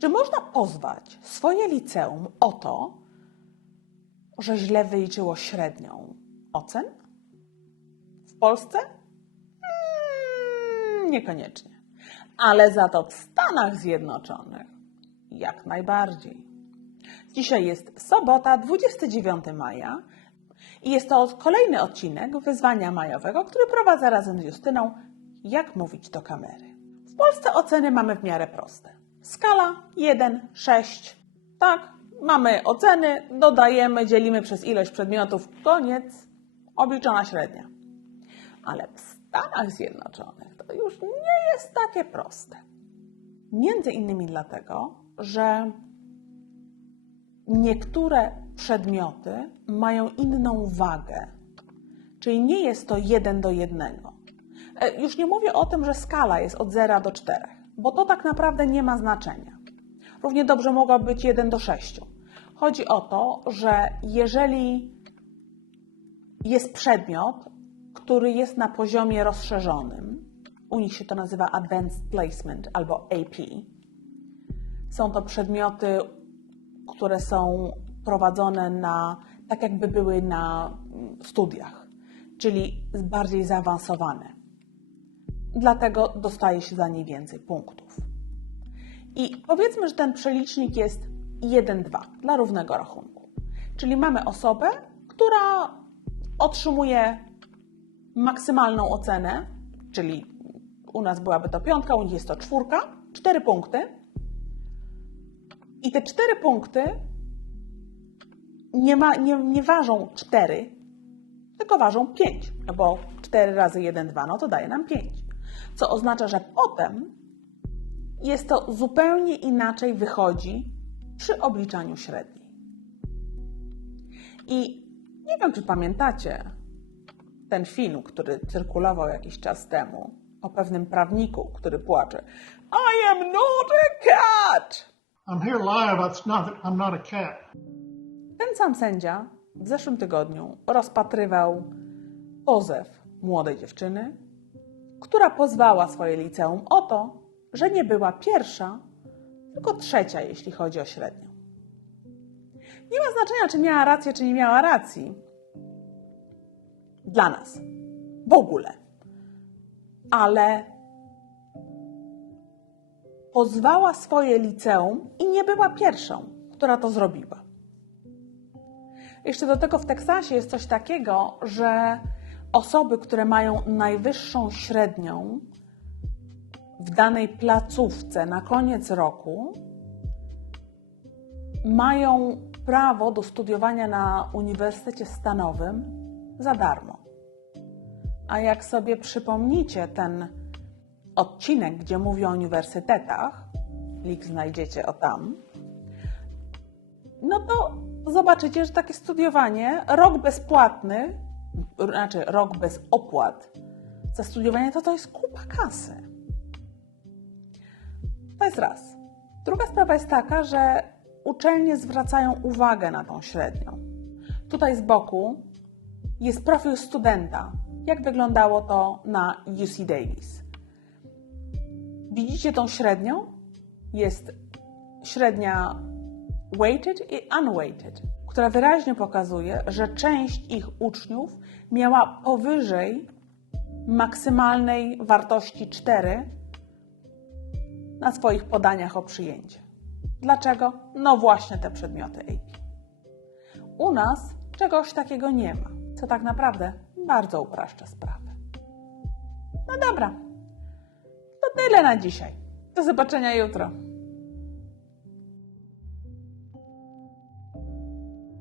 Czy można pozwać swoje liceum o to, że źle wyliczyło średnią ocen? W Polsce? Mm, niekoniecznie. Ale za to w Stanach Zjednoczonych jak najbardziej. Dzisiaj jest sobota, 29 maja i jest to kolejny odcinek wyzwania majowego, który prowadzę razem z Justyną Jak mówić do kamery. W Polsce oceny mamy w miarę proste. Skala 1, 6. Tak, mamy oceny, dodajemy, dzielimy przez ilość przedmiotów, koniec, obliczona średnia. Ale w Stanach Zjednoczonych to już nie jest takie proste. Między innymi dlatego, że niektóre przedmioty mają inną wagę, czyli nie jest to jeden do jednego. E, Już nie mówię o tym, że skala jest od 0 do 4, bo to tak naprawdę nie ma znaczenia. Równie dobrze mogła być 1 do 6. Chodzi o to, że jeżeli jest przedmiot, który jest na poziomie rozszerzonym, u nich się to nazywa Advanced Placement albo AP, są to przedmioty, które są prowadzone na, tak jakby były na studiach, czyli bardziej zaawansowane. Dlatego dostaje się za nie więcej punktów. I powiedzmy, że ten przelicznik jest 1-2 dla równego rachunku. Czyli mamy osobę, która otrzymuje maksymalną ocenę, czyli u nas byłaby to piątka, u nich jest to czwórka, 4 punkty. I te 4 punkty nie, ma, nie, nie ważą 4, tylko ważą 5, no bo 4 razy 1, 2, no to daje nam 5. Co oznacza, że potem jest to zupełnie inaczej wychodzi przy obliczaniu średniej. I nie wiem, czy pamiętacie ten film, który cyrkulował jakiś czas temu o pewnym prawniku, który płacze. I am not a cat! I'm here live. It's not I'm not a cat. Ten sam sędzia w zeszłym tygodniu rozpatrywał pozew młodej dziewczyny, która pozwała swoje liceum o to, że nie była pierwsza, tylko trzecia, jeśli chodzi o średnią. Nie ma znaczenia, czy miała rację, czy nie miała racji. Dla nas. W ogóle. Ale pozwała swoje liceum i nie była pierwszą, która to zrobiła. Jeszcze do tego w Teksasie jest coś takiego, że osoby, które mają najwyższą średnią w danej placówce na koniec roku, mają prawo do studiowania na Uniwersytecie Stanowym za darmo. A jak sobie przypomnicie ten odcinek, gdzie mówię o uniwersytetach, link znajdziecie o tam, no to zobaczycie, że takie studiowanie, rok bezpłatny, znaczy rok bez opłat za studiowanie, to to jest kupa kasy. To jest raz. Druga sprawa jest taka, że uczelnie zwracają uwagę na tą średnią. Tutaj z boku jest profil studenta. Jak wyglądało to na UC Davis? Widzicie tą średnią? Jest średnia weighted i unweighted, która wyraźnie pokazuje, że część ich uczniów miała powyżej maksymalnej wartości 4 na swoich podaniach o przyjęcie. Dlaczego? No właśnie te przedmioty AP. U nas czegoś takiego nie ma, co tak naprawdę bardzo upraszcza sprawę. No dobra, to tyle na dzisiaj. Do zobaczenia jutro.